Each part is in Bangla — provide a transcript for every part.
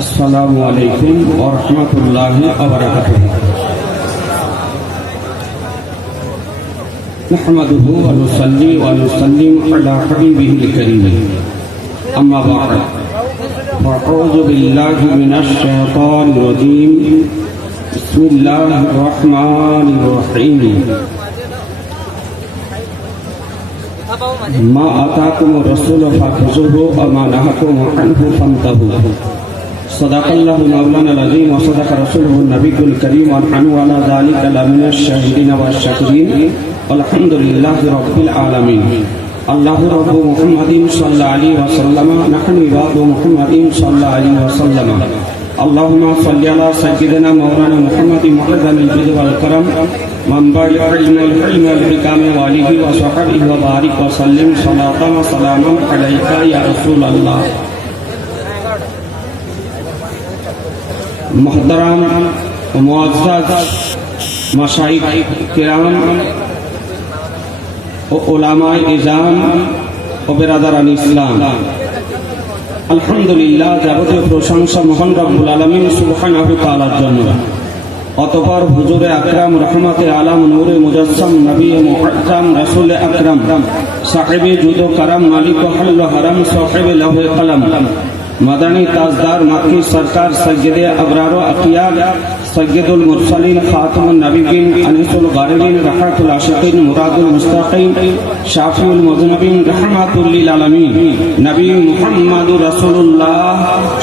अस्सलामु अलैकुम व रहमतुल्लाहि व बरकातुहू। नहमदुहु व नुसल्ली व नुसल्लिम अला हबीबिहिल करीम। अम्मा बअद, फअऊज़ु बिल्लाहि मिनश शैतानिर रजीम। बिस्मिल्लाहिर रहमानिर रहीम। मा आताकुमुर रसूलु फखुज़ूहु व मा नहाकुम अन्हु फंतहू। सदाकल्लाहु मौलानाल अज़ीम व सदक़ रसूलुहुन नबियुल करीम व नहनु अला ज़ालिका लमिनश शाहिदीन व शाकिरीन अल्हम्दुलिल्लाहि रब्बिल आलमीन। अल्लाहु रब्बु मुहम्मदिन सल्लल्लाहु अलैहि वसल्लम नहनु इबादु मुहम्मदिन सल्लल्लाहु अलैहि वसल्लम। अल्लाहुम्मा सल्लि अला सय्यिदिना मौलाना मुहम्मदिन मुअज़्ज़मिल बिदि वल करम मनबाइल इल्मिल हिल्म वल हिकाम व आलिहि व सहबिहि व बारिक व सल्लिम सलातन व सलामन अलैका या रसूलल्लाह। मुहतरम मुअज़्ज़ज़ मशाइख किराम व उलामाए इज़ाम व बिरादरान इस्लाम, अल्हम्दुलिल्लाह যাবতীয় প্রশংসা মহান রব্বুল আলামিন সুবহানাহু তাআলার জন্য। অতঃপর হুজুরে আকরাম রহমতে আলম নূরে মুজাসসাম নবী মুআজ্জম রাসূল আকরাম সাহেবে জুদ ও করম মালিক ও হল হরম সাহেবে লৌহে কলম मदनी ताजदार मक्की सरकार सय्यदे अबरार व अखियार सय्यदुल मुरसलीन खातमुन नबीयीन अनीसुल गारिबीन रहमतुल आशिकीन मुरादुल मुस्तकीन शाफिउल मुज़नबीन रहमतुल लिल आलमीन नबी मुहम्मदुर रसूलुल्लाह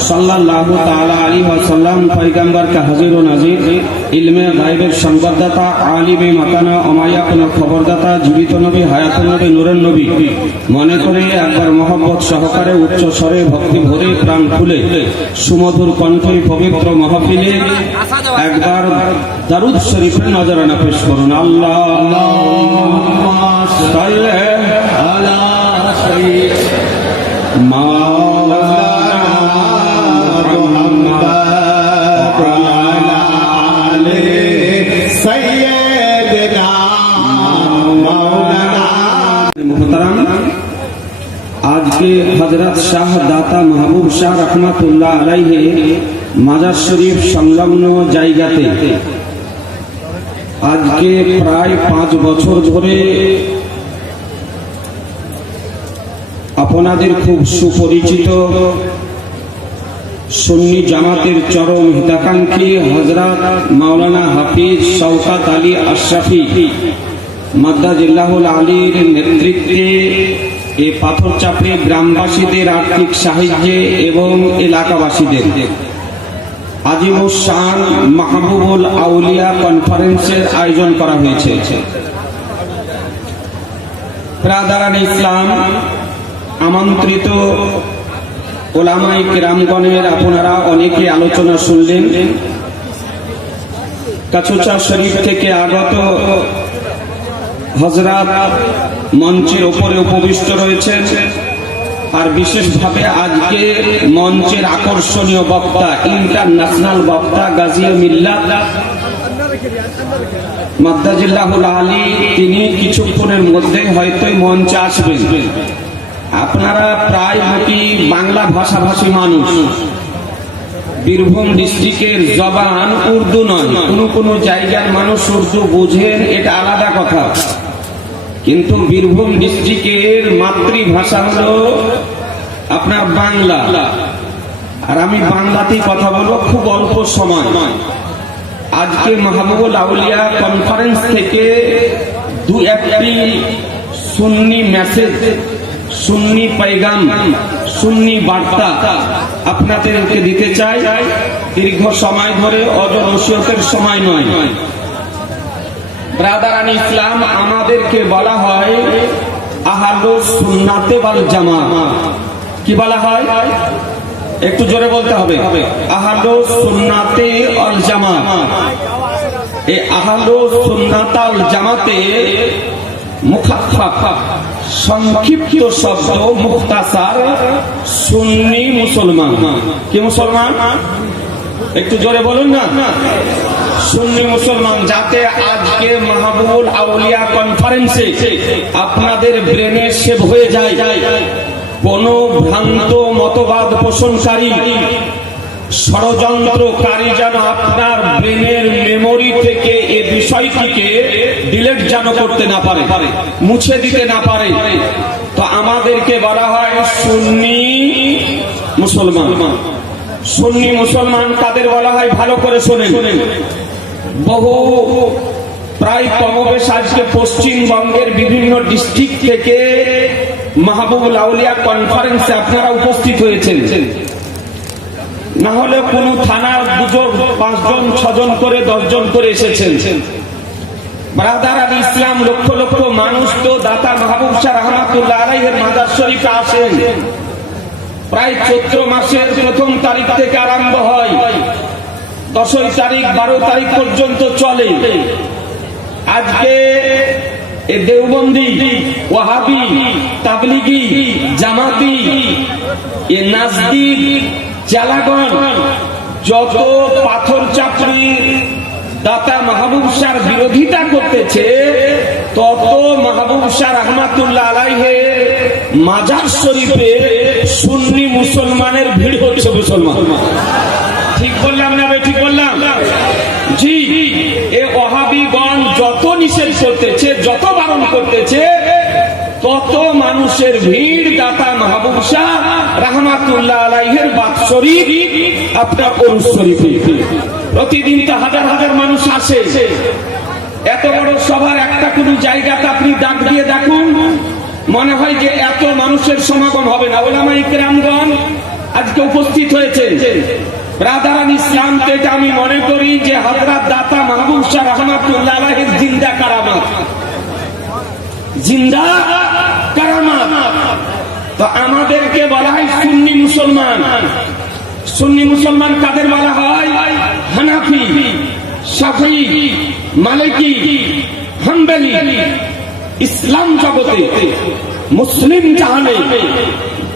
सल्लल्लाहु ताला अलैहि वसल्लम पैगंबर का हाजिर व नाज़िर इल्मे गायबेर संवाददाता आलिमे मकाना अमायाकुल खबरदाता जीवित नबी हायातुन नबी नूरेर नबी मने करे एकबार मोहब्बत सहकारे उच्च स्वरे भक्ति भरे प्राण खुले सुमधुर कण्ठे पवित्र महफिले একবার দারুদ শরীফের নজরানা পেশ করুন। আল্লাহুম্মা সাল্লি আলা সাইয়্যিদিনা মাওলানা মুহাম্মদ ওয়া আলা আলি সাইয়্যিদিনা মাওলানা মুহতারাম। आज के हजरत शाह दाता महबूब शाह रहमतुल्लाह अलैहि মাজার শরীফ সংলগ্ন জায়গাতে আজকে প্রায় 5 বছর ধরে আপনাদের খুব সুপরিচিত সুন্নি জামাতের চরম হিতাকাঙ্ক্ষী হযরত মাওলানা হাফিজ শওকত আলী আশরাফি মাদ্দাজিল্লাহুল আলীর নেতৃত্বে এই পাথরচাপড়ি গ্রামবাসীদের আর্থিক সাহায্যে এবং এলাকাবাসীদের আজিমুস শান মাহবুবুল আউলিয়া কনফারেন্সের আয়োজন করা হয়েছে। ব্রাদারান ইসলাম, আমন্ত্রিত উলামায়ে কিরামগণের আপনারা অনেকে আলোচনা শুনলেন। কাছুচা শরীফ থেকে আগত হযরত মঞ্চের উপরে উপবিষ্ট রয়েছেন। আর বিশেষভাবে আজকে মঞ্চের আকর্ষণীয় বক্তা, ইন্টারন্যাশনাল বক্তা গাজী মিল্লাত মাদ্দাজিল্লাহুল আলী, তিনি কিছুক্ষণের মধ্যে হয়তো মঞ্চে আসবেন। আপনারা প্রায় বাংলা ভাষাভাষী মানুষ। বীরভূম ডিস্ট্রিক্টের জবান উর্দু নয়, কোন জায়গার মানুষ উর্দু বুঝেন, এটা আলাদা কথা, কিন্তু বীরভূম ডিস্ট্রিক্টের মাতৃভাষা হলো আপনার বাংলা। আর আমি বাংলাতেই কথা বলবো খুব অল্প সময়। আজকে মাহবুবুল আউলিয়া কনফারেন্স থেকে 2-1টি সুন্নি মেসেজ, সুন্নি पैगाम, সুন্নি বার্তা আপনাদেরকে দিতে চাই। দীর্ঘ সময় ধরে অজর ওসিয়তের সময় নয়। ব্রাদারান ইসলাম, আমাদেরকে বলা হয় আহলুস সুন্নাতে ওয়াল জামাত। কি বলা হয়? একটু জোরে বলতে হবে, আহলুস সুন্নাতে ওয়াল জামাত। এই আহলুস সুন্নাত ওয়াল জামাতে মুখাফফাফ সংক্ষিপ্ত শব্দ, মুখতাসার সুন্নি মুসলমান। কি মুসলমান? একটু জোরে বলুন না। সুন্নি মুসলমান। যাতে আজকে মাহবুবুল আউলিয়া কনফারেন্সে আপনাদের ব্রেনে সেভ হয়ে যায় কোন ভ্রান্ত মতবাদ পোষণকারী ষড়যন্ত্রকারী যেন আপনার ব্রেনের মেমোরি থেকে এই বিষয়টিকে ডিলিট যেন করতে না পারে, মুছে দিতে না পারে। তো আমাদেরকে বলা হয় সুন্নি মুসলমান। সুন্নি মুসলমান কাদের বলা হয় ভালো করে শোনেন। বহু প্রায় কমবেশ আজকে পশ্চিমবঙ্গের বিভিন্ন ডিস্ট্রিক্ট থেকে মাহবুবুল আউলিয়া কনফারেন্সে আপনারা উপস্থিত হয়েছেন। না হলে কোন থানার 2 জন 5 জন 6 জন করে 10 জন করে এসেছেন। ব্রাদার আল ইসলাম লক্ষ লক্ষ মানুষ তো দাতা মাহবুব শাহ রহমাতুল্লাহ আলাইহির মাজার শরীফে আসেন। প্রায় চৈত্র মাসের 1ম তারিখ থেকে আরম্ভ হয়, 10 তারিখ 12 তারিখ পর্যন্ত চলে। আজকে এ দেওবন্দি, ওয়াহাবি, তাবলিগি, জামাতি, এ নাজদিক, জালাগন যত পাথর চাপড়ির দাতা মাহবুব শাহর বিরোধিতা করতেছে, তত মাহবুব শাহ রহমাতুল্লাহ আলাইহির মাজার শরীফে সুন্নি মুসলমানের ভিড় হচ্ছে। মুসলমান ঠিক বললাম না? ঠিক বললাম? জি। এ ওয়াহাবিগণ যত নিষেধ করতেছে, যত বারণ করতেছে, তত মানুষের ভিড় দাতা মাহবুব শাহ রহমাতুল্লাহ আলাইহির বাত শরীফ, আপনার ওরস শরীফে প্রতিদিন তো হাজার হাজার মানুষ আসে। এত বড় সভার একটা কোন জায়গাতে আপনি ডাক দিয়ে দেখুন, মনে হয় যে এত মানুষের সমাগম হবে না। ওলামা ইকরামগণ আজকে উপস্থিত হয়েছে। ব্রাদার আল ইসলাম থেকে আমি মনে করি যে হযরত দাতা মাহবুব শাহ রহমাতুল্লাহ আলাইহির জিন্দা কারামাত, জিন্দা কারামাত। তো আমাদেরকে বলা হয় সুন্নি মুসলমান। সুন্নি মুসলমান কাদের বলা হয়? হানাফি, শাফিঈ, মালিকি, হাম্বলি। ইসলাম জগতে, মুসলিম জাহানে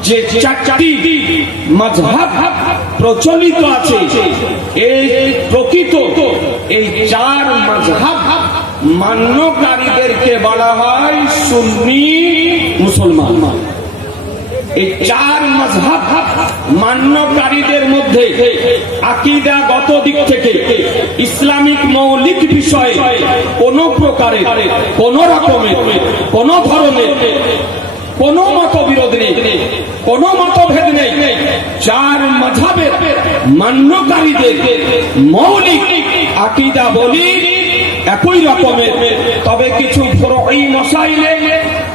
যে 4টি মাযহাব প্রচলিত আছে, এই প্রকৃত এই 4 মাযহাব মান্যকারীদেরকে বলা হয় সুন্নি মুসলমান। এই 4 মাযহাব মান্যকারীদের মধ্যে আকীদাগত দিক থেকে ইসলামিক মৌলিক বিষয়ে কোন প্রকারে, কোন রকমের, কোন ধরনের কোন মতবিরোধ নেই, কোন মতভেদ নেই। 4 মাযহাবের মান্যকারীদের মৌলিক আকীদা বলি একই রকমের। তবে কিছু ফুরঈ মাসাইলে,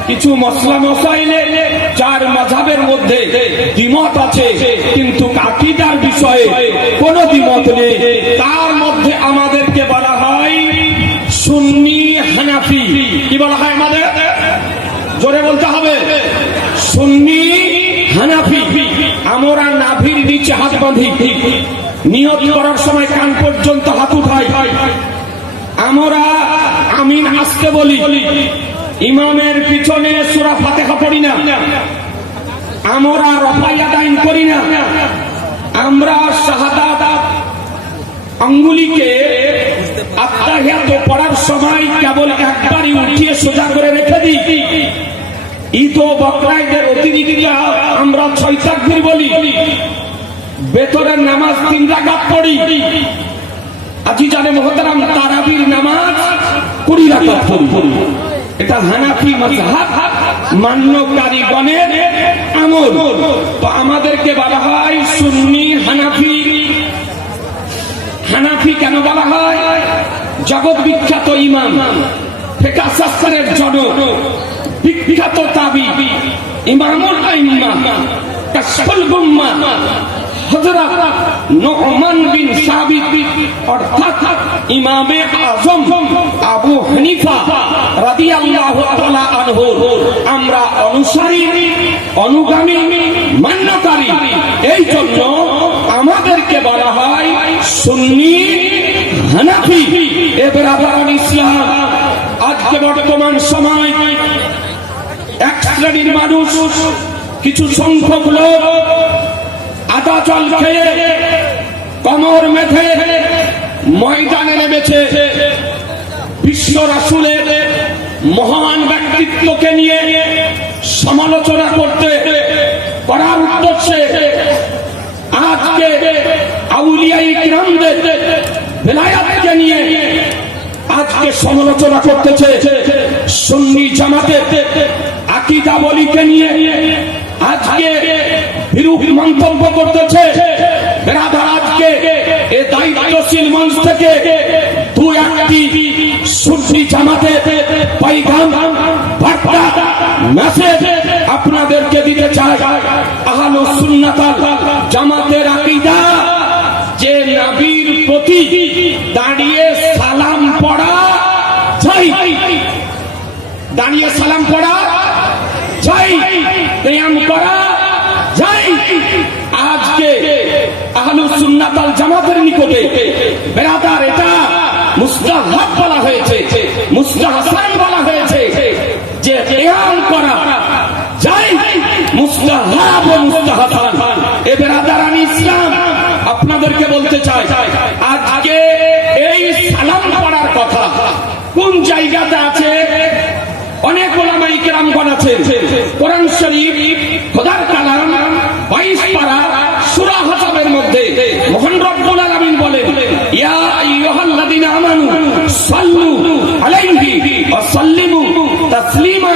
কিছু মাসলা মাসাইলে 4 মাযহাবের মধ্যে দ্বিমত আছে, কিন্তু আকীদার বিষয়ে কোনো দ্বিমত নেই। তার মধ্যে আমাদেরকে বলা হয় সুন্নি হানাফি। কি বলা হয় আমাদের? জোরে বলতে হবে, সুন্নি হানাফি। আমরা নাভির নিচে হাত বাঁধি, নিয়ত করার সময় কান পর্যন্ত হাত উঠাই। আমরা আমিন আসতে বলি, ইমামের পিছনে সূরা ফাতিহা পড়ি না, আমরা রফাই আদাইন করি না, আমরা শাহাদাত আঙ্গুলিকে আত্তাহিয়াত পড়ার সময় কেবল একবারই উঠিয়ে সোজা করে রেখে দিই। ঈদ ও বকরা ঈদের অতিরিক্ত আমরা 6 তাকবীর বলি। বেতরের নামাজ 3 রাকাত পড়ি। আজিজানে মুহতারাম তারাবির নামাজ 20 রাকাত পড়ি। এটা হানাফি মাযহাব মান্যকারীগণের আমল। তো আমাদেরকে বলা হয় সুন্নি হানাফি। হানাফি কেন বলা হয়? জগৎ বিখ্যাত ইমাম, ফিকহ শাস্ত্রের জনক, বিখ্যাত তাবি, ইমামুল আইম্মা, কাশফুল গুম্মা, হযরত নু'মান বিন সাবিত অর্থাৎ ইমামে আযম আবু হানিফা রাদিয়াল্লাহু তাআলা আনহু আমরা অনুসারী, অনুগামী, মান্যকারী। এই জন্য আমাদেরকে বলা হয় সুন্নি হানাফি। এ ব্রাদারান ইসলাম, আজকে বর্তমান সময় এক শ্রেণীর মানুষ, কিছু সংখ্যক লোক আদা জল খেয়ে কমর মেধে ময়দানে নেমেছে বিশ্ব রাসূলের মহান ব্যক্তিত্বকে নিয়ে সমালোচনা করতে, করার উদ্দেশ্যে। আজকে সমালোচনা করতেছে, সুন্নি জামাতের আকীদাবলীকে নিয়ে আজকে বিরূপ মন্তব্য করতেছে। বেরাদার, আজকে এ দায়িত্বশীল মঞ্চ থেকে দু একটি সুন্নি জামাতের পয়গাম, বার্তা, মেসেজ আপনাদেরকে দিতে চাই। আহলুস সুন্নাত ওয়াল জামাতের আকীদা যে নবীর প্রতি দাঁড়িয়ে সালাম পড়া চাই, দাঁড়িয়ে সালাম পড়া চাই, কিয়াম করা চাই। আজকে আহলুস সুন্নাত ওয়াল জামাতের নিকটে বেরাদার এটা মুস্তাহাব বলা হয়েছে, মুস্তাহসান বলা হয়েছে যে কিয়াম করা চাই, মুস্তাহাব ও মুস্তাহসান। এ বেরাদারানি ইসলাম, আপনাদেরকে বলতে চাই, আজকে এই সালাম পড়ার কথা কোন জায়গাতে আছে? অনেক উলামায়ে কেরামগণ আছেন। কোরআন শরীফ খোদার কালাম 22 পারা সূরা হাসাবের মধ্যে মহান রব্বুল আলামিন বলেন, ইয়া আইয়ুহাল্লাযীনা আমানু সাল্লু আলাইহি ওয়া সাল্লিমু তাসলিমা।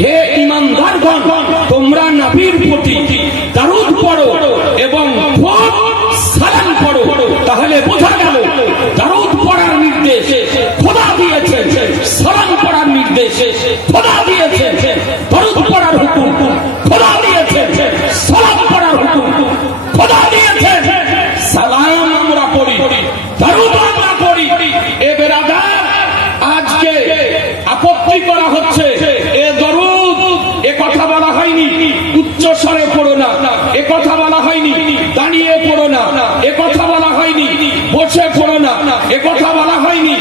হে ঈমানদারগণ, তোমরা নবীর প্রতি দরুদ পড়ো এবং খুব সালাম পড়ো। তাহলে বোঝা গেল দরুদ পড়ার নির্দেশ খোদা দিয়েছেন, সালাম পড়ার নির্দেশ খোদা দিয়েছেন, দরুদ পড়ার হুকুম খোদা দিয়েছেন, সালাম পড়ার হুকুম খোদা দিয়েছেন। সালাম আমরা পড়ি, দরুদ আমরা পড়ি। এ বেরাদার, আজকে আপত্তি করা হচ্ছে, এ দরুদ এ কথা বলা হয়নি উচ্চ স্বরে পড়ো না, এ কথা বলা হয়নি দাঁড়িয়ে পড়ো না, এ কথা বলা হয়নি বসে পড়ো না, এ কথা বলা হয়নি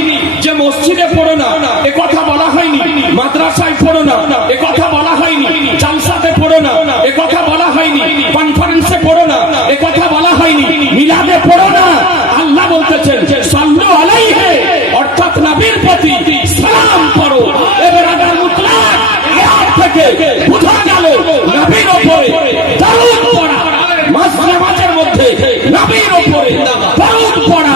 যে মসজিদে পড়ো না, এ কথা বলা হয়নি মাদ্রাসায় পড়ো না, এ কথা বলা হয়নি জালসাতে পড়ো না, এ কথা বলা হয়নি কনফারেন্সে পড়ো না, এ কথা বলা হয়নি মিলাদে পড়ো না। আল্লাহ বলতেছেন সাল্লু আলাইহি, অর্থাৎ নবীর প্রতি সালাম পড়ো। এবার আগার মুতলাক আয়াত থেকে বোঝা গেল নবীর উপরে দরুদ পড়া, নামাজের মধ্যে নবীর উপরে দরুদ পড়া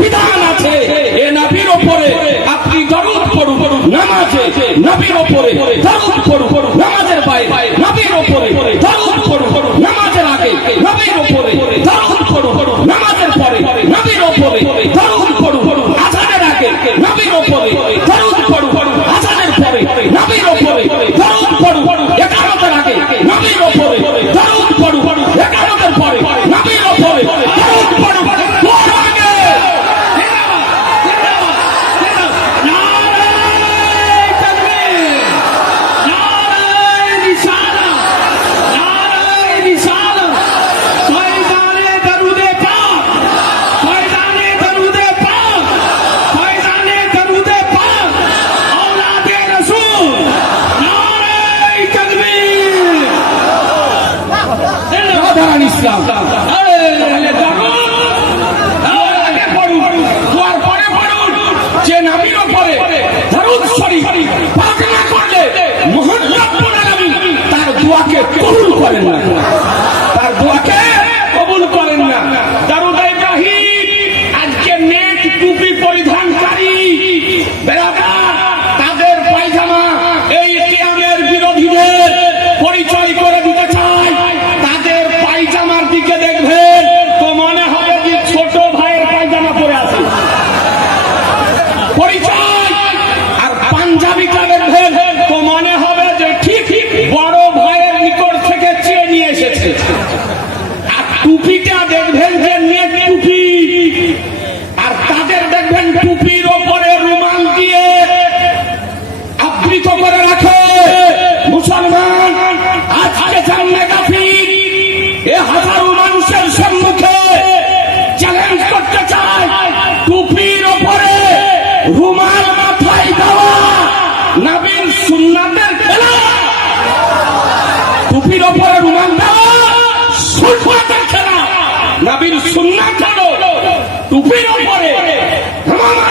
বিধান আছে। এ নবীর উপরে আপনি দরুদ পড়ুন, নামাজে নবীর উপরে দরুদ পড়ুন, নামাজের বাইরে নবীর উপরে দরুদ পড়ুন, নামাজের আগে নবীর উপরে দরুদ পড়ুন, নামাজের পরে নবীর উপরে দরুদ পড়ুন, আযানের আগে নবীর উপরে দরুদ পড়ুন, আযানের পরে নবীর উপরে দরুদ পড়ুন, ইকামতের আগে নবীর উপরে দরুদ পড়ুন, ইকামতের পরে নবীর উপরে দরুদ পড়ুন। কবুল করেন না, তার দোয়াকে কবুল করেন না। দারুদ ইব্রাহিম আজকে নেট টুপি পরিধানকারী বেরাদার, তাদের পায়জামা এই কিয়ামের বিরোধীদের পরিচয় করে দিতে চায়। তাদের পায়জামার দিকে দেখবেন তো মনে হবে যে ছোট ভাইয়ের পায়জামা পরে আছে পরিচয়, আর পাঞ্জাবিটা দেখবেন তো মনে হবে যে ঠিক বড় ভাইয়ের নিকট থেকে চেয়ে নিয়ে এসেছে। আর টুপিটা দেখবেন যে নেট টুপি, আর তাদের দেখবেন টুপির ওপরে রুমাল দিয়ে আবৃত করে রাখে। মুসলমান আজকে জানলে গাফির এ হাজারো মানুষের সম্মুখে চ্যালেঞ্জ করতে চায়, টুপির ওপরে রুমাল মাথায় দেওয়া নবীর সুন্নাতের খেলা। টুপির ওপরে রুমাল দেওয়া সুন্নাতের খেলা, নবীর সুন্নাত হলো টুপির ওপরে হামামা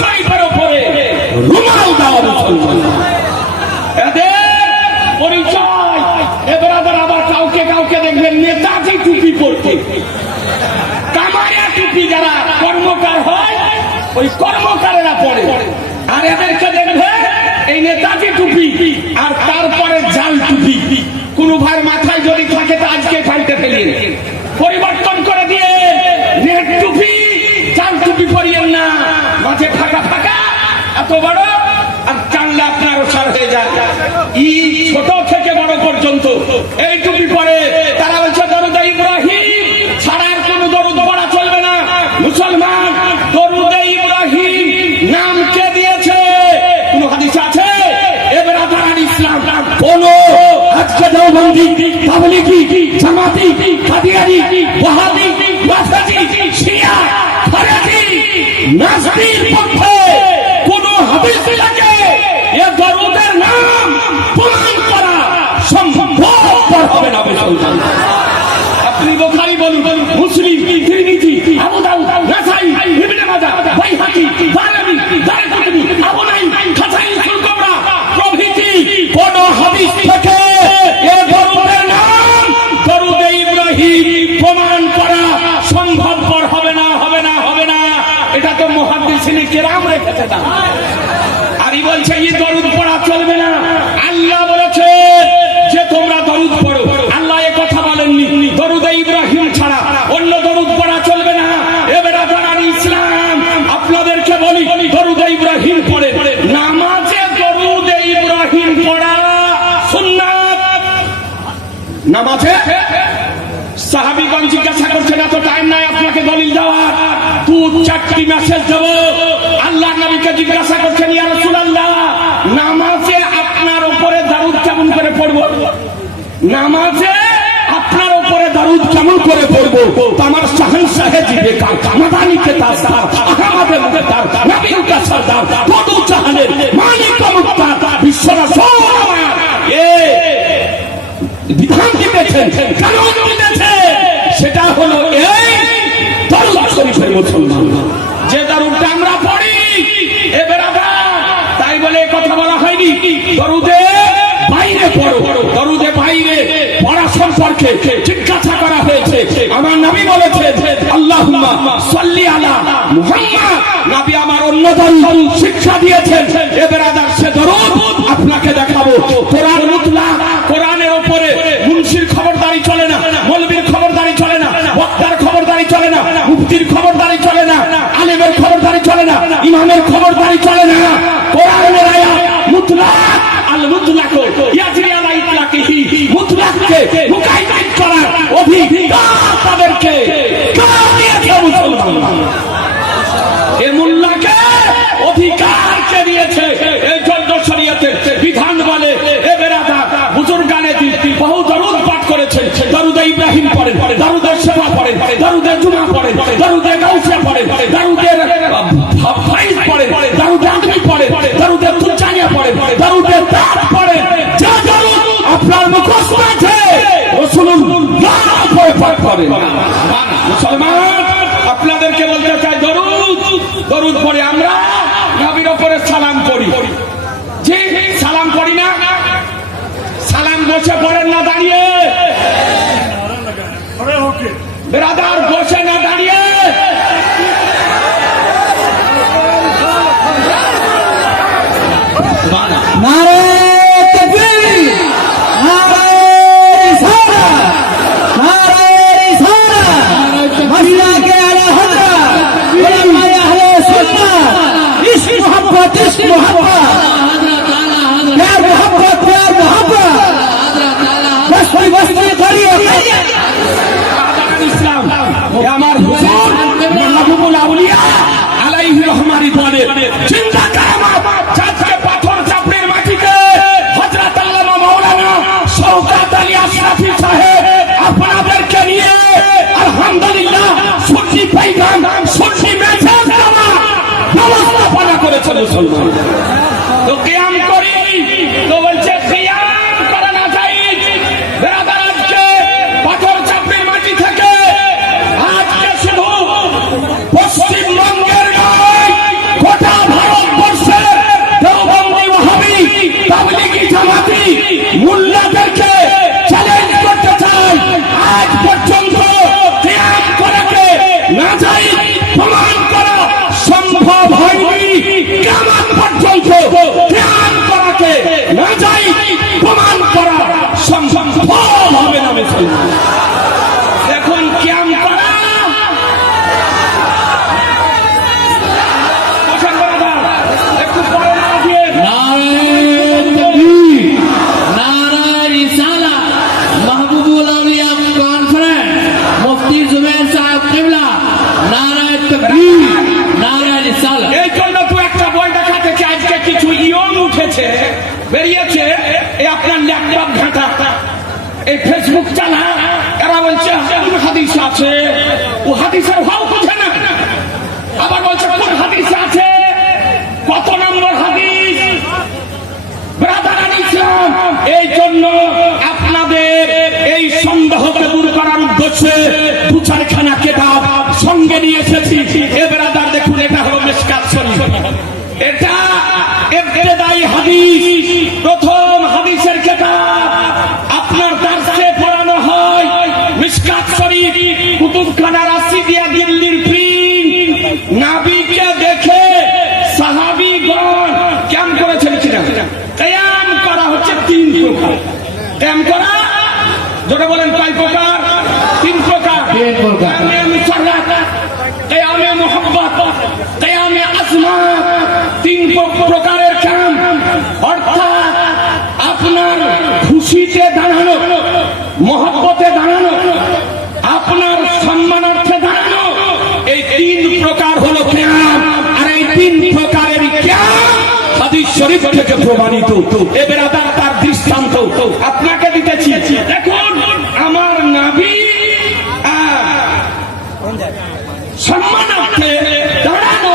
শরীফের ওপরে রুমাল দেওয়া। মুসলমান এদের পরিচয়। এবার আবার কাউকে কাউকে দেখবেন নেতাজি টুপি পরতে, কামাইয়া টুপি যারা কর্মকার হয় ওই কর্মকারেরা আর এদেরকে দেখবে এই নেতাজি টুপি আর তারপরে জাল টুপি। কোন ভাইয়ের মাথায় যদি থাকে তো আজকে পাল্টে ফেলিয়ে পরিবর্তন করে দিয়ে নেট টুপি জাল টুপি পরিয়েন না, মাঝে ফাঁকা ফাঁকা এত বড় আর টানলে আপনার ওসার হয়ে যায়। ই ছোট থেকে বড় পর্যন্ত এই টুপি পরে তারা বলছে দরুদ ইব্রাহিম ছাড়া আর কোন দরুদ পড়া চলবে না। মুসলমান, দরুদ ইব্রাহিম নাম কে দিয়েছে? কোন হাদিসে আছে? এবারে ইসলাম কোন আজকে দেওবন্দি, তাবলীগী, জামাতি, কাদিয়ানী, ওয়াহাবি, ওয়াহাবি, শিয়া, ফরজি, নাসবির পক্ষে কোন হাদিস লাগে এ দরুদের নাম প্রমাণ করা সম্ভবপর হবে না। আপনি বুখারী বলুন, মুসলিম, তিরমিজি, আবু দাউদ, নাসাই, ইবনে মাজাহ, বাইহাকী, দারামি, দারকুতনি, আবু নাঈম, খাসাইসুল কুবরা প্রভৃতি কোন হাদিস থেকে এ দরুদের নাম দরুদ ইব্রাহিম প্রমাণ করা সম্ভবপর হবে না, হবে না, হবে না। এটা তো মুহাদ্দিসিনে কেরাম রেখেছে না। আরই বলছে এই দরুদ পড়া চলবে না। আল্লাহ বলেছে যে তোমরা দরুদ পড়ো। আল্লাহ এ কথা বলেননি। দরুদ ইব্রাহিম ছাড়া অন্য দরুদ পড়া চলবে না। এবারে জানান ইসলাম আপনাদেরকে বলি দরুদ ইব্রাহিম পড়ে নামাজে দরুদ ইব্রাহিম পড়া সুন্নাত। নামাজে সাহাবীগণ জিজ্ঞাসা করছেন এত টাইম নাই আপনাকে দলিল দেওয়ার, 2-4টি মেসেজ দেব। আল্লাহ নবীকে জিজ্ঞাসা করছেন ইয়া রাসূলুল্লাহ নামাজে আপনার উপরে দরুদ কেমন করে পড়ব? নামাজে আপনার উপরে দরুদ কেমন করে পড়ব? আমার শাহনশাহে জিবে কা মাদানী কে তাসদার আহমদ মুক্তার নবীর কা সরদার দু জাহানের মালিক মুক্তার বিশ্বরাসূল এ বিধান দিতেছেন, কানুন দিতেছেন, সেটা হলো এই দরুদ শরীফের মুসলমান যে দরুদটা আমরা পড়ি। এ বেরাদা তাই বলে কথা বলা হয়নি দরুদে বাইরে পড়ো। দরুদে বাইরে পড়া সম্পর্কে জিজ্ঞাসা করা হয়েছে। আমার নবী বলেছেন আল্লাহুম্মা সাল্লি আলা মুহাম্মদ। নবী আমার অন্য দরুদ শিক্ষা দিয়েছেন। এ বেরাদার সে দরুদ আপনাকে দেখাবো। কোরআন মুতলাক, কোরআনের উপরে মুন্সির খবরদারি চলে না, মৌলবীর খবরদারি চলে না, বক্তার খবরদারি চলে না, মুফতির খবরদারি চলে না, আলেমের খবরদারি চলে না, ইমামের খবরদারি চলে না। কোরআনের আয়াত মুতলাক, আল মুতলাক ইয়াজরি আলা ইতলাকিহি, মুতলাককে মুকাইয়িদ করার অধিকার তাদেরকে কার দিয়েছে? মুসলমান। এ মোল্লাকে অধিকার কে দিয়েছে? এই জন্য শরীয়তের বিধান বলে এ বেরাদা বুজুর্গানে বহু দরুদ পাঠ করেছেন। দরুদ ইব্রাহিম পড়েন, দরুদের শেফা পড়েন, দরুদের জুমা পড়েন, দরুদের গাউসিয়া পড়েন, দরুদের ফাইজ পড়েন, দরুদের আদমি পড়েন, দরুদের তুজানিয়া পড়েন, দরুদের দাঁত পড়েন। যা দরুদ আপনার মুখস্থ আছে রাসূলুল্লাহ পড়ে পাঠ করেন। মুসলমান, আপনাদেরকে বলতে চাই দরুদ পড়ে আমরা নবীর উপরে সালাম পড়ি। জি সালাম পড়ি না? সালাম বসে পড়েন না দাঁড়িয়ে? বেরাদার বসে না দাঁড়িয়ে? নারে তাকবীর, নারে রিসালাত, নারে রিসালাত, মাসলাকে আলা হযরত উলামায়ে আহলে সুন্নাহ, ইশক মোহাব্বত, ইশক মোহাব্বত, প্যার মোহাব্বত, প্যার মোহাব্বত, বস্তি বস্তি করিয়ে ইসলাম। আমার হুজুর মাহবুবুল আউলিয়া আলাইহি রহমানি বলে চিন্তা কারামাত আজকে পাথর চাপড়ির মাটিতে হযরত আল্লামা মাওলানা শওকত আলী আশরাফী সাহেব আপনাদেরকে নিয়ে আলহামদুলিল্লাহ সুন্নি পয়গাম, সুন্নি মেসেজ দেওয়া ব্যবস্থাপনা করেছে মুসলমান। তো কিয়াম করি তো বলছে কিয়াম করা না যায়। বেরাদার আজকে পাথর চাপড়ির মাটি থেকে আজকে শুধু পশ্চিমবঙ্গের নয় গোটা ভারতবর্ষের দেওবন্দি, ওয়াহাবি, তাবলীগী, জামাতি মুল্লাদেরকে চ্যালেঞ্জ করতে চাই। আজ পর্যন্ত কিয়াম করাকে না যায় প্রমাণ করা সম্ভব হয়নি। কিয়ামত পর্যন্ত সফল হবে না মুসলমান। দেখুন ক্যাম্প করা একটু পরে না দিয়ে नारे तकबीर, नारे रिसाला, महबूबुल औलिया कॉन्फ्रेंस, मुफ्ती जुबैर साहब किबला, नारे तकबीर, नारे रिसाला। এই জন্য তো একটা বই দেখাতে চাই, আজকে কিছু ইয়ং উঠেছে বেরিয়েছে, এই আপনার ল্যাপটপ ঘাটা, এই ফেসবুক চালা, এরা বলছে কোন হাদিস আছে, ও হাদিসের ভাও বোঝে না, আবার বলছে কোন হাদিস আছে, কত নম্বর হাদিস। ব্রাদারান ইসলাম, এই জন্য আপনাদের এই সন্দেহকে দূর করার উদ্দেশ্যে দু চারখানা কিতাব সঙ্গে নিয়ে এসেছি। এ ব্রাদার দেখুন, এটা হলো মিশকাত শরীফ, এটা ইবতিদাই হাদিস, প্রথম হাদিসের কিতাব আপনার দার্সে পড়ানো হয়। মিশকাত শরীফ কুতুবখানা রাশিদিয়া দিল্লির প্রিন্ট। নবীকে দেখে সাহাবীগণ ক্যাম্প করেছেন কিনা? কিয়াম করা হচ্ছে তিন প্রকার। ক্যাম্প করা জোরে বলেন কয় প্রকার? তিন প্রকার। তিন প্রকার। কিয়ামে মুসাররাত, কিয়ামে মুহাব্বত, কিয়ামে আজমাত, তিন প্রকারের ক্যাম্প। অর্থাৎ আপনার খুশিতে দাঁড়ানো, মহব্বতে দাঁড়ানো, আপনার সম্মানার্থে দাঁড়ানো, এই তিন প্রকার হলো ক্যাম্প। আর এই তিন প্রকারের ক্যাম্প হাদিস শরীফ থেকে প্রমাণিত। এ বেরাদার তার দৃষ্টান্ত আপনাকে দিতেছি। দেখুন আমার নবী সম্মানার্থে দাঁড়ানো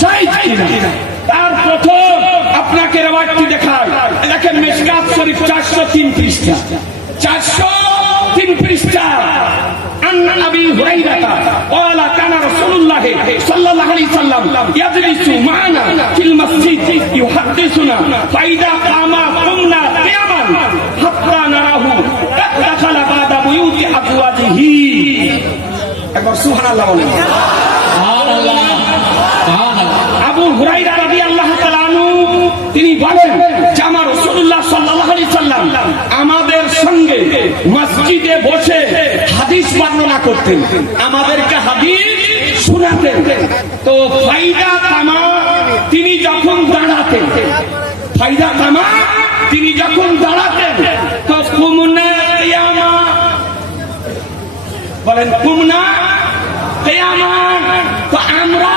চাই কিনা, তার প্রথম আপনাকে রেওয়ায়তটি দেখায়। দেখেন মিশকাত শরীফ 403 পৃষ্ঠা, 403 পৃষ্ঠা। عن أبي هريرة قال كان رسول الله صلى الله عليه وسلم يجلس معنا في المسجد يحدثنا فإذا قام قمنا قياما حتى نراه قد دخل بعد بيوت أزواجه। একবার সুবহানাল্লাহ বলেন। সুবহানাল্লাহ, সুবহানাল্লাহ। আবু হুরায়রা রাদিয়াল্লাহু তাআলা আনহু তিনি বলেন যে আমার রাসূলুল্লাহ সাল্লাল্লাহু আলাইহি সাল্লাম আমাদের সঙ্গে মসজিদে বসে হাদিস বর্ণনা করতেন, আমাদেরকে হাদিস শোনাতেন। তো ফায়দা কামা তিনি যখন দাঁড়াতেন, ফায়দা কামা তিনি যখন দাঁড়াতেন, তো কুমনা কিয়ামা বলেন, কুমনা কিয়ামা, তো আমরা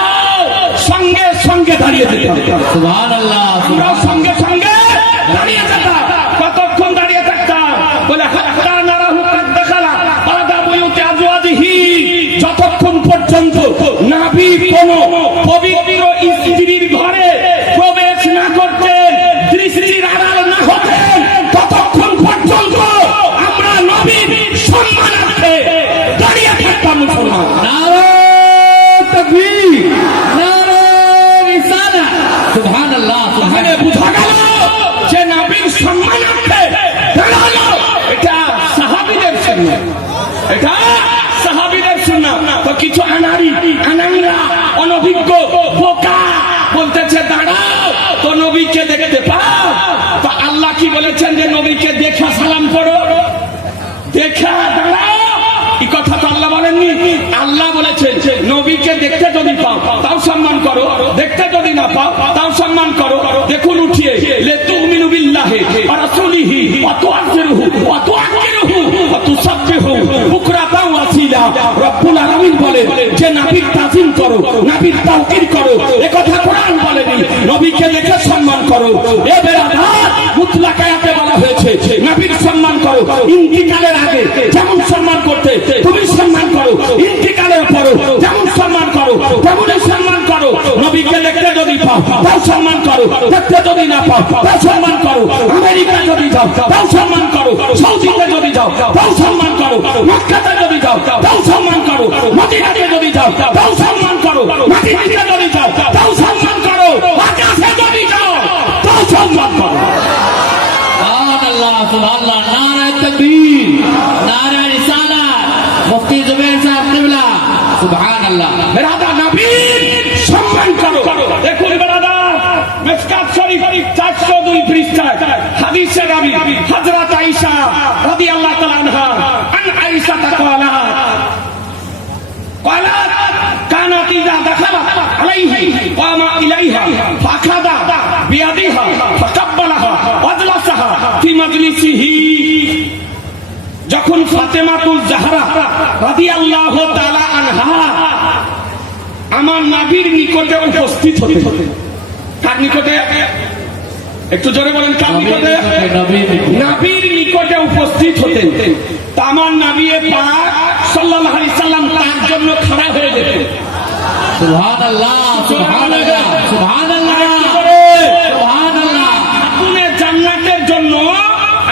সঙ্গে সঙ্গে দাঁড়িয়ে যেতাম। সুবহানাল্লাহ, আমরা সঙ্গে সঙ্গে দাঁড়িয়ে যেতাম। কতক্ষণ দাঁড়িয়ে থাকতাম? বলে হাত্তা নারাহু কাদ দাখালা বাদা বুয়ুতি আজওয়াজিহি, যতক্ষণ পর্যন্ত নবী কোন পবিত্র স্ত্রীর ঘরে প্রবেশ না করতেন, দৃষ্টির আড়াল না হতেন, ততক্ষণ পর্যন্ত আমরা নবীর সম্মানার্থে দাঁড়িয়ে থাকতাম। মুসলমান নারে তাকবীর, নারে রিসালা। সুবহানাল্লাহ, তাহলে বোঝা গেল যে নবীর সম্মানার্থে দাঁড়ানো এটা সাহাবীদের সুন্নাত, এটা সাহাবীদের সুন্নাত। তো কিছু আনাংরা অনভিজ্ঞ বোকা বলতেছে দাঁড়াও তো নবীকে দেখতে পাও। তো আল্লাহ কি বলেছেন যে নবীকে দেখা সালাম করো, দেখা দাঁড়াও? এই কথা তো আল্লাহ বলেননি। আল্লাহ বলেছেন নবীকে দেখতে যদি পাও তাও সম্মান করো, দেখতে যদি না পাও তাও সম্মান করো। দেখুন উঠিয়ে লে তুমিনু বিল্লাহি ওয়া রাসূলিহি ওয়া তুআযিরুহু ওয়া তুআক্কিরুহু ওয়া তুসাব্বিহু বুকরাতাও ওয়াসিলা। রব্বুল আলামিন বলেন যে নবীর তাজিম করো, নবীর তাওকির করো। এই কথা কোরআন বলেনি। নবীকে দেখে সম্মান করো। এ বেরাদার মুতলাক আয়াতে বলা হয়েছে নবীর সম্মান করো। ইন্তিকালের আগে যেমন সম্মান করতে তুমি সম্মান করো, ইন্তিকালের পরও যেমন সম্মান করো তেমনই সম্মান করো। নবীকে দেখতে যদি পাও তাও সম্মান করো, দেখতে যদি না পাও তাও সম্মান করো। আমেরিকা যদি যাও তাও সম্মান করো, সৌদিতে যদি যাও তাও সম্মান করো, মক্কাতে যদি যাও তাও সম্মান করো, মদিনাতে যদি যাও তাও সম্মান করো, মাদিনাতে যদি যাও তাও সম্মান করো, আকাশে যদি যাও তাও সম্মান করো। সুবহানাল্লাহ, সুবহানাল্লাহ। নারে তাকবীর, নারে রিসালা, মুফতি জুবৈর সাহেব কিবলা। সুবহানাল্লাহ। বেরাদা নবীর সম্মান করো। দেখুন বেরাদা মিশকাত শরীফ 402 2 পৃষ্ঠায় হাদিসের রাবি হযরত আয়েশা রাদিয়াল্লাহু তাআলা আনহা আন আয়েশা তাআলা قالت كانت إذا دخلت عليه قام إليها فأخذ بيدها فقبلها واجلسها في مجلسه যখন ফাতেমাতুল জাহরা রাদিয়াল্লাহু তাআলা আনহা আমার নবীর নিকটে উপস্থিত হতেন। কার নিকটে? একটু জোরে বলেন, কার নিকটে? নবীর নিকটে উপস্থিত হতেন। তা আমার নবী পাক সাল্লাল্লাহু আলাইহি সাল্লাম তার জন্য খাড়া হয়ে যেতেন। সুবহানাল্লাহ, সুবহানাল্লাহ, সুবহানাল্লাহ, সুবহানাল্লাহ। খাতুনে জান্নাতের জন্য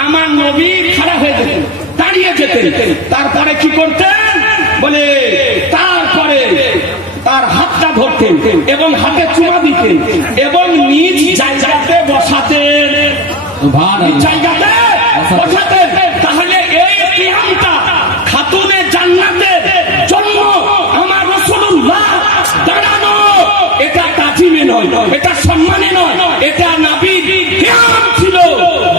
আমার নবী খাড়া হয়ে যেতেন, দাঁড়িয়ে যেতেন। তারপরে কি করতেন বলে, তারপরে তার হাতটা ধরতেন এবং হাতে চুমা দিতেন এবং নিজ জায়গাতে বসাতেন। জায়গাতে বসাতেন। তাহলে এই কিয়ামটা খাতুনে জান্নাতের জন্য আমার রাসূলুল্লাহ দাঁড়ানো, এটা তাজিমে নয়, এটা সম্মানে নয়, এটা নবীর কিয়াম ছিল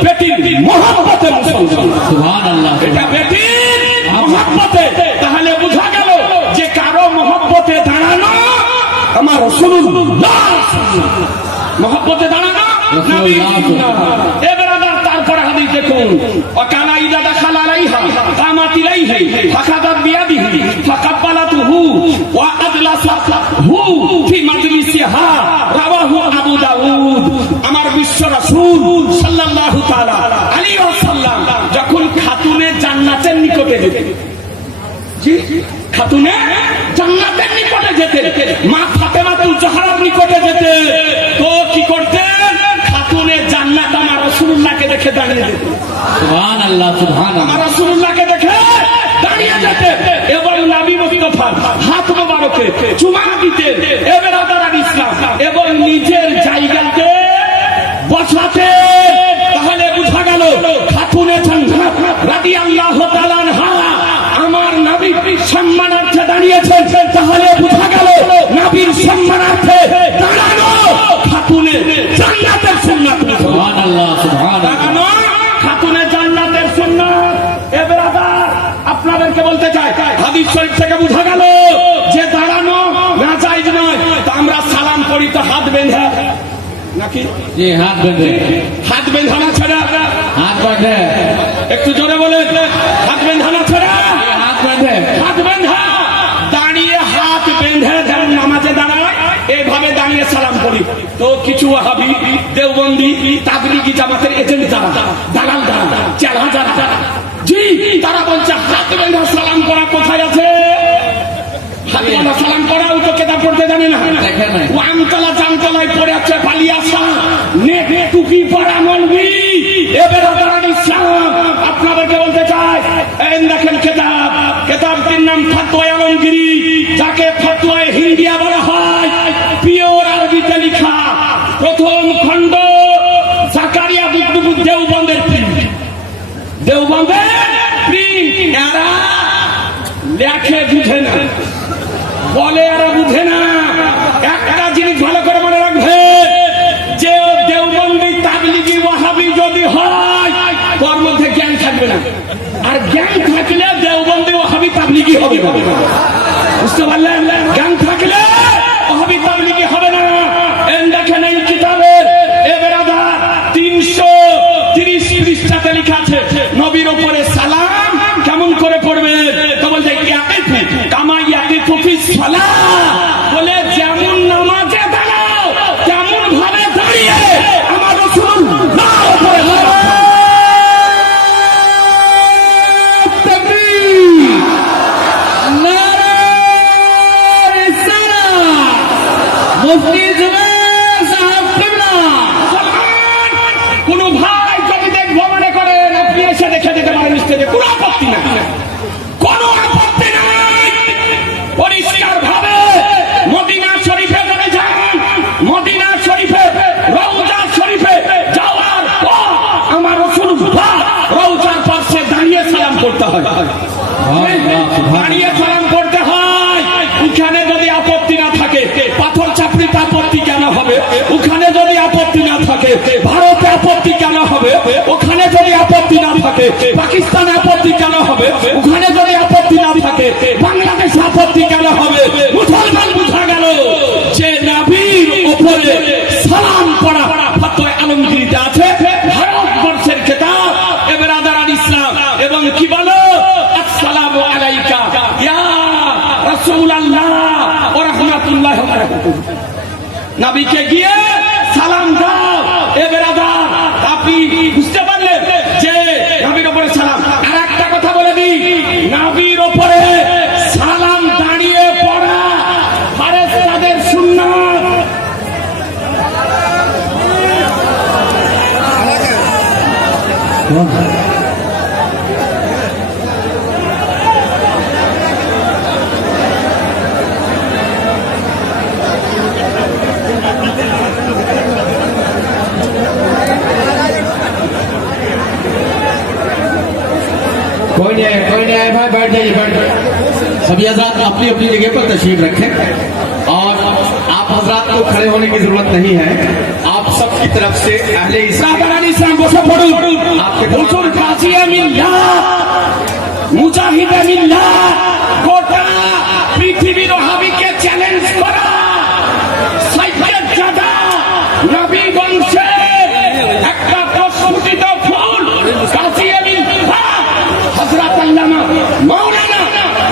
বেটির মহব্বতে মুসলমান। সুবহানাল্লাহ, এটা বেটির মহব্বতে। তাহলে বোঝা গেল যে কারো মহব্বতে দাঁড়ানো আমার রাসূলুল্লাহ মহব্বতে দাঁড়ানো নবীর সুন্নাহ। এবার আবার তারপরে হাদিস দেখুন, ওয়াকানা ইযা দাখালা আলাইহা কামাত ইলাইহি ফাকাদাত বিয়াদিহি ফাকাব্বালাতুহু ওয়া আজলাসাহু ফি মাজলিসিহা রাওয়াহু আবু দাউদ। আমার বিশ্ব রাসূল সাল্লাল্লাহু তাআলা আলাইহি ওয়াসাল্লাম যখন খাতুনে জান্নাতের নিকটে যেতেন, জি খাতুনে জান্নাতের নিকটে যেতেন, মা ফাতেমাতুল জাহরার নিকটে যেতেন, তো কি করতেন? খাতুনে জান্নাত আমার রাসূলুল্লাহকে দেখে দাঁড়িয়ে যেতেন। সুবহানাল্লাহ, সুবহানাল্লাহ। আমার রাসূলুল্লাহকে দেখে দাঁড়িয়ে যেতেন এবং নবী মুস্তাফার হাত মোবারকে চুমা দিতেন। এবার আদার ইসলাম এবং নিজের জায়গাতে বসাতেন। তাহলে বোঝা গেল খাতুনে জান্নাত রাদিয়াল্লাহু তাআলা আনহা আমার নবীর সম্মানার্থে দাঁড়িয়েছেন। তাহলে বোঝা গেল নবীর সম্মানার্থে দাঁড়ানো খাতুনে জান্নাতের সুন্নাত। সুবহানাল্লাহ, সুবহানাল্লাহ। দাঁড়ানো খাতুনে জান্নাতের সুন্নাত। এবার আবার আপনাদেরকে বলতে চাই, হাদিস শরীফ থেকে বোঝা গেল যে দাঁড়ানো নাজায়েজ নয়। তা আমরা সালাম করি তো হাত বেঁধে নাকি? জি, হাত বেঁধে। হাত বেঁধানা ছাড়া, হাত বেঁধে। একটু জোরে বলে, হাত বেঁধানা ছাড়া, হাত বেঁধে। হাত বেঁধা দাঁড়িয়ে হাত বেঁধে যেমন নামাজে দাঁড়ায় এইভাবে দাঁড়িয়ে সালাম করি। তো কিছু ওয়াহাবি, দেওবন্দি, তাবলিগি জামাতের এজেন্ট যারা, দালাল যারা, চেলা যারা, জি তারা বলছে হাত বেঁধে সালাম করা কোথায় আছে? হাত বেঁধে সালাম করা ও তো কেতাব পড়তে জানে না। দেখে নাই। ও আমতলা জামতলায় পড়ে আছে পালিয়াসা নেটে টুপি পরা মলবি। এবার ইসলাম আপনাদেরকে বলতে চাই, এই দেখেন কেতাব, কেতাবটির নাম ফতোয়া আলমগীরি, যাকে ফতোয়া হিন্দিয়া বলা হয়, পিওর আরবিতে লেখা, প্রথম খণ্ড, জাকারিয়া বুকবুক দেওবন্দের প্রিন্ট, দেওবন্দের প্রিন্ট। এরা লেখে বুঝে না, বলে এরা বুঝে না। একটা জিনিস ভালো করে মনে রাখবে, যে দেওবন্দি তাবলিগি ওয়াহাবি যদি হয় তোর মধ্যে জ্ঞান থাকবে না, আর জ্ঞান থাকলে দেওবন্দি ওয়াহাবি তাবলিগি হবে না। বুঝতে পারলেন? জ্ঞান থাকলে ওয়াহাবি তাবলিগি হবে না। দেখেন এই কিতাবের এবার 330 পৃষ্ঠাতে লেখা আছে নবীর উপরে সালাম কেমন করে পড়বে। তো বলছে কামাইয়াকিফু ফিস সালাহ, বলে যেমন নামাজে দাঁড়াও তেমন ভাবে দাঁড়িয়ে আমার রাসূলুল্লাহ উপরে তাকবীর, নারায়ে রিসালাত। মুফতি জুবাইর সাহেব কিবলা। কোন ভাই যদি দেখবো মনে করেন, আপনি এসে দেখে যেতে পারেন স্টেজে, কোনো আপত্তি নাই, কোনো আপত্তি নাই। পরিষ্কার ভাবে মদিনা শরীফে চলে যান, মদিনা শরীফে রওজা শরীফে যাওয়ার পর আমার রাসূলুল্লাহ রওজার পাশে দাঁড়িয়ে সালাম করতে হয়, দাঁড়িয়ে সালাম করতে হয়। ওখানে যদি আপত্তি না থাকে, পাথর চাপড়িতে আপত্তি কেন হবে? ওখানে যদি আপত্তি না থাকে, ভারতে আপত্তি থাকে, পাকিস্তানে আপত্তি কেন হবে? ওখানে যদি আপত্তি না থাকে, বাংলাদেশে আপত্তি কেন হবে? মুসলমান বুঝা গেল যে নবীর উপরে সালাম পড়া ফতোয়া আলমগীরিতে আছে, ভারতবর্ষের কিতাব এবার আদারান ইসলাম। এবং কি বলো? আসসালামু আলাইকা ইয়া রাসূলুল্লাহ ওয়া রাহমাতুল্লাহি ওয়া বারাকাতুহু। নবীকে গিয়ে সালাম দাও। এবার আপনি বুঝতে পারলেন যে নবীর উপরে সালাম। আর একটা কথা বলে দিই, নবীর উপরে সালাম দাঁড়িয়ে পড়া ফেরেশতাদের সুন্নাত। कोई नहीं आए भाई, बैठ जाइए, बैठ जाइए। सभी हजरात अपनी अपनी जगह पर तशरीफ रखें और आप हजरात को खड़े होने की जरूरत नहीं है। आप सबकी तरफ से अहले ইসলাম বসে পড়ুন। হুজুর কাজিয়ে মিল্লাত, মুজাহিদে মিল্লাত, গোটা পৃথিবীর ওহাবিকে চ্যালেঞ্জ করা সাইয়েদ জাদা নবী বংশের একটা প্রস্ফুটিত ফুল কাজিয়ে মিল্লাত হযরত আল্লামা মাওলানা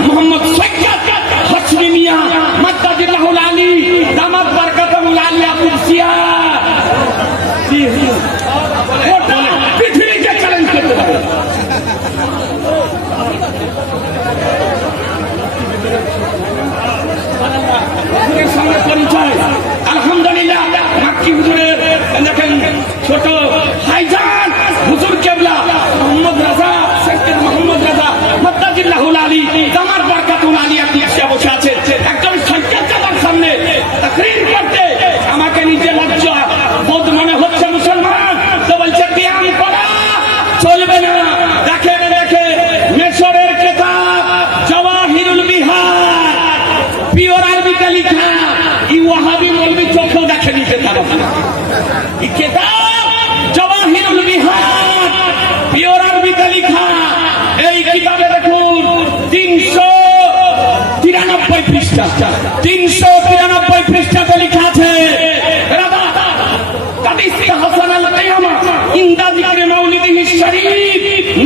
মুহাম্মদ সৈয়দ হাশমি মিয়া মাদ্দাজিল্লাহুল আলী দামাত বারকাতুল আলিয়া কুরসিয়া গোটা পৃথিবীকে চ্যালেঞ্জ করতে পারে। হুজুরের সঙ্গে পরিচয় আলহামদুলিল্লাহ। মাক্কি হুজুরের দেখেন ছোট ভাইজান হুজুর কেবলা মোহাম্মদ রাজা, সৈয়দ মোহাম্মদ রাজা মাদ্দাজিল্লাহুল আলী দামাত বারকাতুল আলিয়া কুরসিয়া বসে আছে। একজন সৈয়দ জাদার সামনে তাকরীর করতে আমাকে নিজে লজ্জা বোধ মনে হচ্ছে। মুসলমান তো বলছে ব্যায়াম করা চলবে না। দেখে মিশরের কিতাব জাওয়াহিরুল বিহার পিওর আরবিতে লেখা, এই ওয়াহাবি মৌলবি চোখেও দেখেনি কিতাব। এই কিতাব জাওয়াহিরুল বিহার পিওর আরবিতে লেখা। এই কিতাবে দেখুন 393 পৃষ্ঠা, 393 পৃষ্ঠাতে লেখা আছে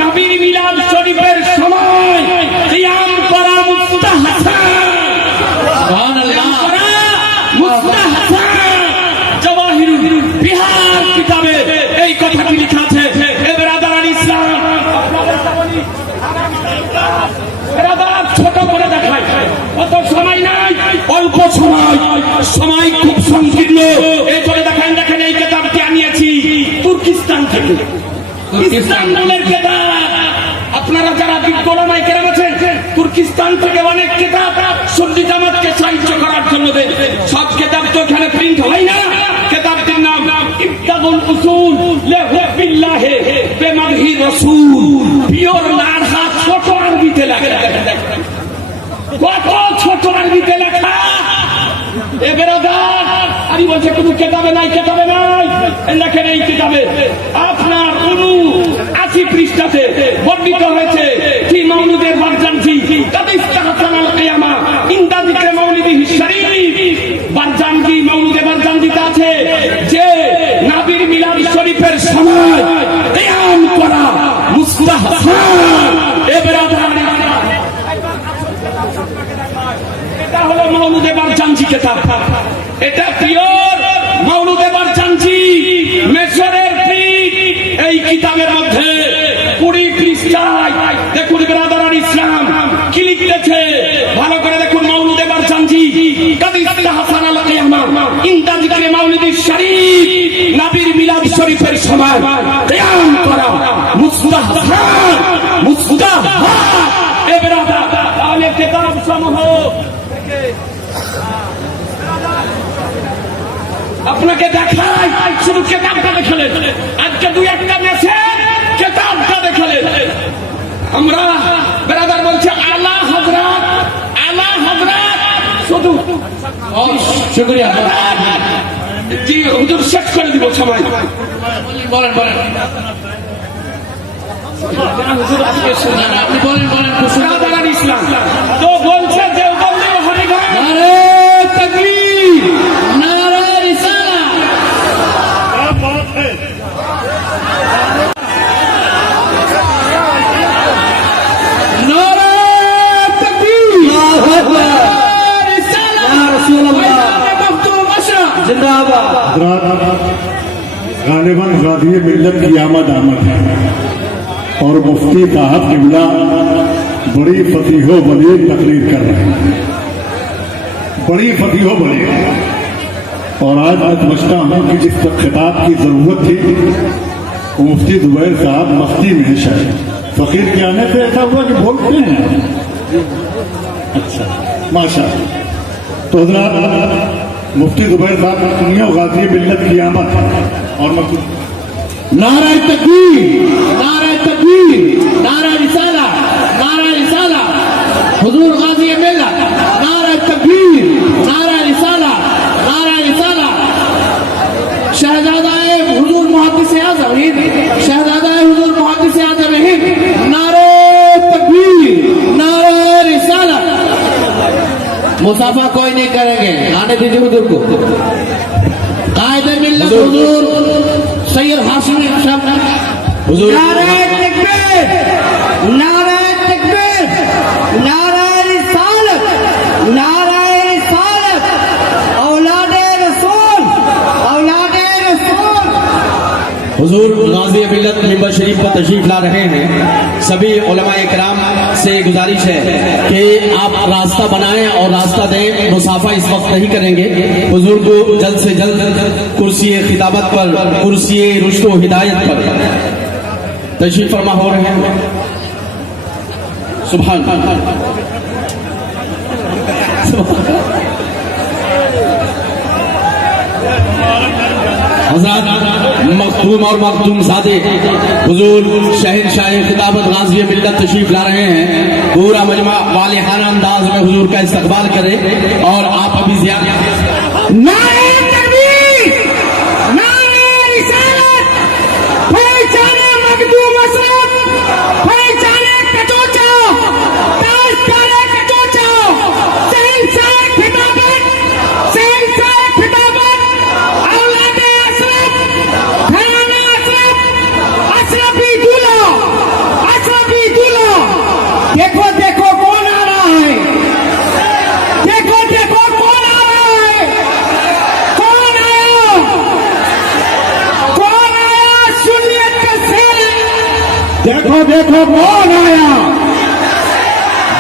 নবীর মিলাদ শরীফের সময় কিয়াম করা মুস্তাহসান। জাওয়াহিরুল বিহার কিতাবে এই কথাটি লেখা আছে। এবার আদারান ইসলাম ছোট করে দেখায়, অত সময় নাই, অল্প সময় খুব সংকীর্ণ। এই করে দেখেন এই কিতাবটি আনিয়েছি তুর্কিস্তান থেকে, ইস্তানবুলের কিতাব। আপনারা যারা বিজ্ঞানায় কেরাম আছেন, তুর্কিস্তান থেকে অনেক কিতাব সুন্নি জামাতকে সাহায্য করার জন্য দেন। সব কিতাব তো এখানে প্রিন্ট হয় না। কিতাবটির নাম ইফতাহুল উসুল লিহুব্বিল্লাহ বিমাদহি রাসূল। পিওর লারহা ছোট আরবিতে লেখা, কত ছোট আরবিতে লেখা। এ বেরাদার আমি বলছে কোনো কিতাবে নাই, কিতাবে নাই। দেখেন এই কিতাবে আপনার 79 পৃষ্ঠাতে বর্ণিত হয়েছে কি মাউলুদের বারজানজি কাদিস্তাহাসানাল কিয়ামা ইনদা যিকরে মাউলিদিহি শরীফ। বারজানজি মাউলুদে বারজানজিতে আছে যে নবীর মিলাদ শরীফের সময় কিয়াম করা মুস্তাহসান। এ বেরাদার এটা হলো মাউলুদে বারজানজি কিতাব। এটা পিওর মাউলুদে বারজানজি মিশরের প্রিন্ট। এই কিতাবের মধ্যে 20 পৃষ্ঠায় দেখুন ব্রাদারান ইসলাম কি লিখেছে, ভালো করে দেখুন। মাউলুদে বারজানজি কাদিস্তাহাসানাল কিয়ামা ইনদা যিকরে মাউলিদিশ শরীফ, নবীর মিলাদ শরীফের সময় কিয়াম করা মুস্তাহসান। এ ব্রাদার তাহলে কিতাব সমূহ আপনাকে দেখাই, শুধু কিতাবটা দেখালেন। আজকে 2-1টা মেসেজ কিতাবটা দেখালেন। আমরা ব্রাদার বলছে আলা হযরত শুধু शुक्रिया। জি হুজুর শেষ করে দিব সময়। बोलें আপনি বলেন বলেন বিরাদারান ইসলাম তো বলছে দেওবন্দি ও হরিগঞ্জ নারে তাকবীর নারে রিসালা নারে তাকবীর আল্লাহু আকবার রিসালা ইয়া রাসূলুল্লাহ মখতুম আশরা जिंदाबाद। गालिबन गादी मिल्लत की आमद है और मुफ्ती साहब किबला बड़ी फतीहो बली तकरीर कर रहे हैं, बड़ी फतीहो बली। और आज मैं समझता हूँ कि जिस खिताब की जरूरत थी वो मुफ्ती जुबैर साहब मस्ती में है शायद, फकीर के आने से ऐसा हुआ कि बोलते हैं। अच्छा माशा। तो हज़रात मुफ्ती जुबैर साहब दुनिया गाजी मिल्लत की आमद और नारे तकबीर नारे तकबीर नारे रिसाला हुजूर गाजी मिल्लत नारे तकबीर नारे रिसाला शहजादाए हुजूर मुहद्दिस आज़म हिंद शहजादाए हुजूर मुहद्दिस आज़म हिंद नारे तकबीर नारे रिसाला। मुसाफा कोई नहीं करेंगे, आने दीजिए हुजूर को। कायदे मिल्लत हुजूर सैयद हाशिमी साहब हुजूर नारे तकबीर नारे तकबीर नारे रिसालत औलादे रसूल हुजूर गाजी मिल्लत मिंबर शरीफ पर तशरीफ ला रहे हैं। सभी उलमाए किराम से गुजारिश है कि आप रास्ता बनाएं और रास्ता दें। मुसाफा इस वक्त नहीं करेंगे। हुजूर को जल्द से जल्द कुर्सी खिताबत पर, कुर्सी रुश्द व हिदायत पर तशरीफ फरमा हो रहे हैं। सुभान हज़रात मखदूम और मखदूम ज़ादे हुजूर शहंशाह खिताबत गाज़ी मिल्लत तशरीफ ला रहे हैं। पूरा मजमा वालिहाना अंदाज में हुजूर का इस्तकबाल करे और आप अभी ज़ियादा नारे तकबीर नारे रिसालत पहचाने मखदूम अशरफ पहचाने कचोचा ताजदारे कचोचा शहंशाह खिताबत औलादे अशरफ घराना अशरफ अशरफी दूल्हा देखो देखो कौन आ रहा है, देखो देखो कौन आ रहा है, कौन आया सुन्नियत का शेर। देखो देखो कौन आया,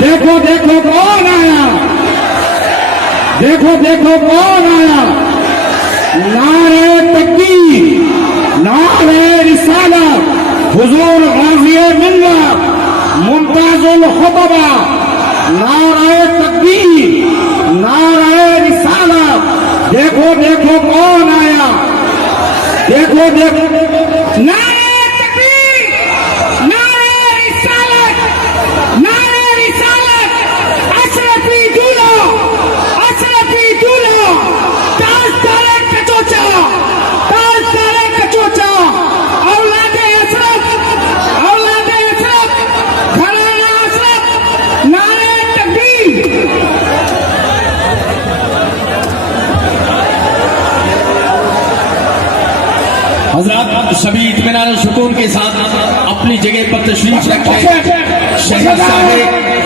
देखो देखो कौन आया, देखो देखो कौन आया। नारे तकबीर नारे रिसालत हुजूर गाज़ी मिल्लत मुमताजुल खुतबा नारे तकबीर नारे रिसालत। देखो देखो कौन आया, देखो देखो नारे तकबीर नारे रिसालत अशरफी दूल्हा ताजदारे कचोचा औलादे अशरफ घराना अशरफ नारे तकबीर। हज़रात सभी इत्मीनान सुकून के साथ अपनी जगह पर तशरीफ रखें। शहंशाह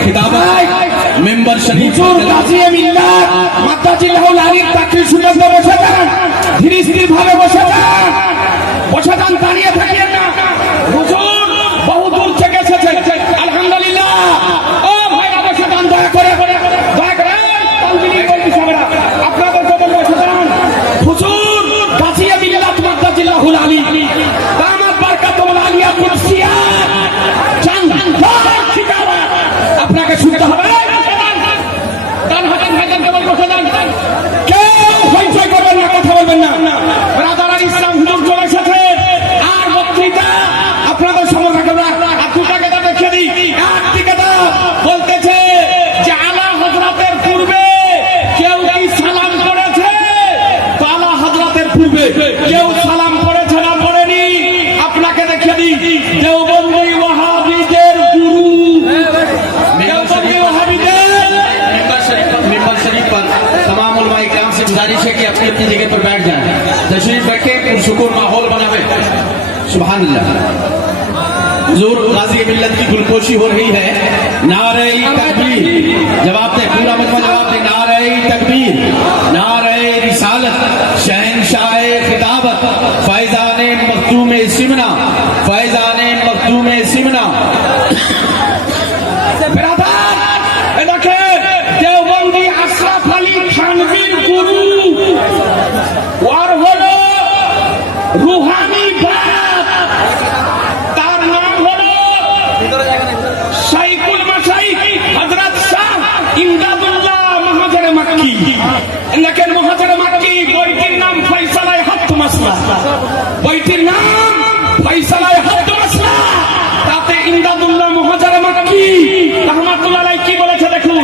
खिताबत मिंबर शरीफ গাজী মিল্লাত মাদ্দাজিল্লাহুল আলীর তাকরীর শুনে বসে যান, ধীরে ধীরে ভাবে বসে যান, দাঁড়িয়ে থাকিয়েন না। হুজুর বহু দূর থেকে এসেছেন, আলহামদুলিল্লাহ। ও ভাইরা বসে যান, দয়া করে তালবিনী বলছি আমরা আপনাদের জন্য বসে যান। হুজুর গাজী মিল্লাত মাদ্দাজিল্লাহুল আলী দামাত বারকাতুল আলিয়া কুদসিয়াত জান্নাত খিতাবাত আপনাকে শুনতে হবে। কেউ হইচই করবেন না, কথা বলবেন না। ব্রাদারান ইসলাম হুজুর চলে এসেছে। আর বক্তৃতা আপনাদের সময় রাখবে না। আর দুটা কথা দেখিয়ে দিই। একটি কথা বলতেছে যে আলা হযরতের পূর্বে কেউ কি সালাম করেছে? তো আলা হযরতের পূর্বে কেউ সালাম করেছে না পড়েনি? আপনাকে দেখিয়ে দিই। দেওবন্দি ওয়াহাবি गुजारिश है कि अपनी अपनी जगह पर बैठ जाए, तशरीफ रखें, पुरसुकून माहौल बनावे। सुभान अल्लाह। हुजूर गाजी मिल्लत की गुलपोशी हो रही है। नारे तकबीर, जवाब दे, पूरा मजमा जवाब दे। नारे तकबीर, नारे रिसालत, शहंशाह खिताबत, फैजान मखदूम सिमना, फैजान मखदूम सिमना। देवबंदी अशरफ अली थानवीर गुरु और हलो रूहानी बाप, तार नाम हलो शाइकुल मशाइख हजरत शाह इमदादुल्लाह महाजर मक्की। দেখেন মহাজের মাক্কি, বইটির নাম ফয়সালায়ে হক মাসলা, বইটির নাম ফয়সালায়ে হক মাসলা। তাতে ইমদাদুল্লাহ মহাজের মাক্কি रहमतुल्लाह अलैह की বলেছে দেখুন,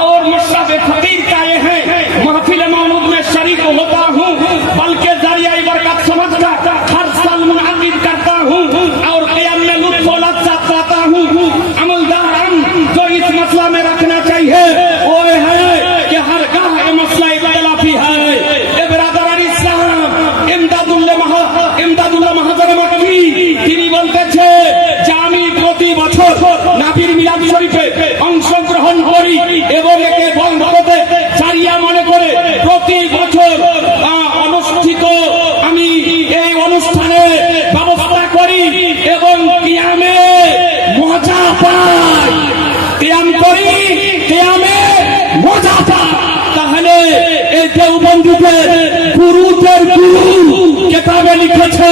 और मशरफ फकीर का ये है, महफिल मौलूद में शरीक होता हूँ, बल्कि जरिया बरकत समझकर हर साल मुनअक्किद करता हूँ और क़ियाम में लुत्फ़ व लज़्ज़त पाता हूँ। अमलदार जो इस मसला में रखना चाहिए वो है कि हर गाह ये मसला इख्तिलाफी है। ए बिरादरान इस्लाम, इमदादुल्लाह महाजर मक्की তিনি বলতেছে যে আমি প্রতি বছর নবীর মিলাদ শরীফে অংশগ্রহণ করি এবং একে বন্ধতে জারিয়া মনে করে প্রতি বছর অনুষ্ঠিত আমি এই অনুষ্ঠানে ব্যবস্থা করি এবং কিয়ামে মজা পাই, কিয়াম করি, কিয়ামে মজা পাই। তাহলে এই দেওবন্দীদের গুরুদের গুরু কিতাবে লিখেছে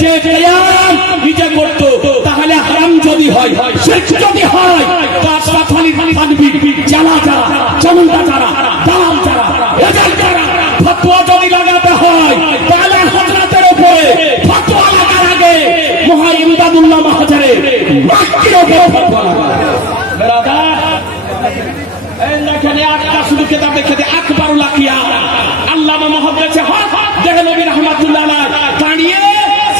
যে কিয়াম নিজে করতো, তাহলে হারাম যদি হয়, শিরক যদি হয়, তো আশরাফ আলী থানভীর জালা যারা, জমুদা যারা, দালাল যারা, এজেল যারা ফতোয়া যদি লাগাতে হয়, তাহলে হযরতের উপরে ফতোয়া লাগার আগে মহা ইমদাদুল্লাহ মাহাজারে মাক্কির উপরে ফতোয়া লাগাবে। বেরাদার, এই দেখেন একটা শুধু কিতাব দেখে আকবরুল আকিয়া আল্লামা মুহাদ্দিস হক দেহলভী রাহমাতুল্লাহ আলাইহি দাঁড়িয়ে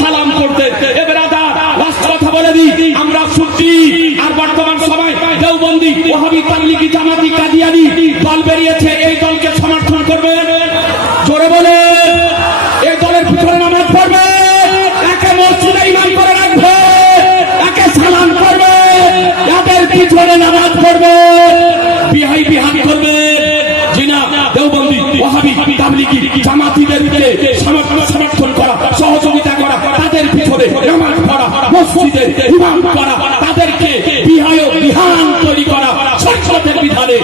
সালাম করতেন। এ বেরাদার, লাস্ট কথা বলে দিই, আমরা সুন্নি আর বর্তমান সময় দেওবন্দি, ওয়াহাবি, তাবলিগি, জামাতি, কাদিয়ানি দল বেরিয়েছে, এই দলকে সমর্থন করবে, জোরে বলে এই দলের পিছনে নামাজ পড়বে, একে মসজিদে ইমাম করে রাখবে, একে সালাম করবে, এদের পিছনে নামাজ পড়বে, বিহাই বিহান করবে। জিনা দেওবন্দি, ওয়াহাবি, তাবলিগি, জামাতিদেরকে সমর্থন করা, সহযোগিতা করা, তাদের পিছনে নামাজ পড়া, মসজিদে ইমাম করা, তাদেরকে বিহায় বিহান তৈরি করা, শরীয়তের বিধানে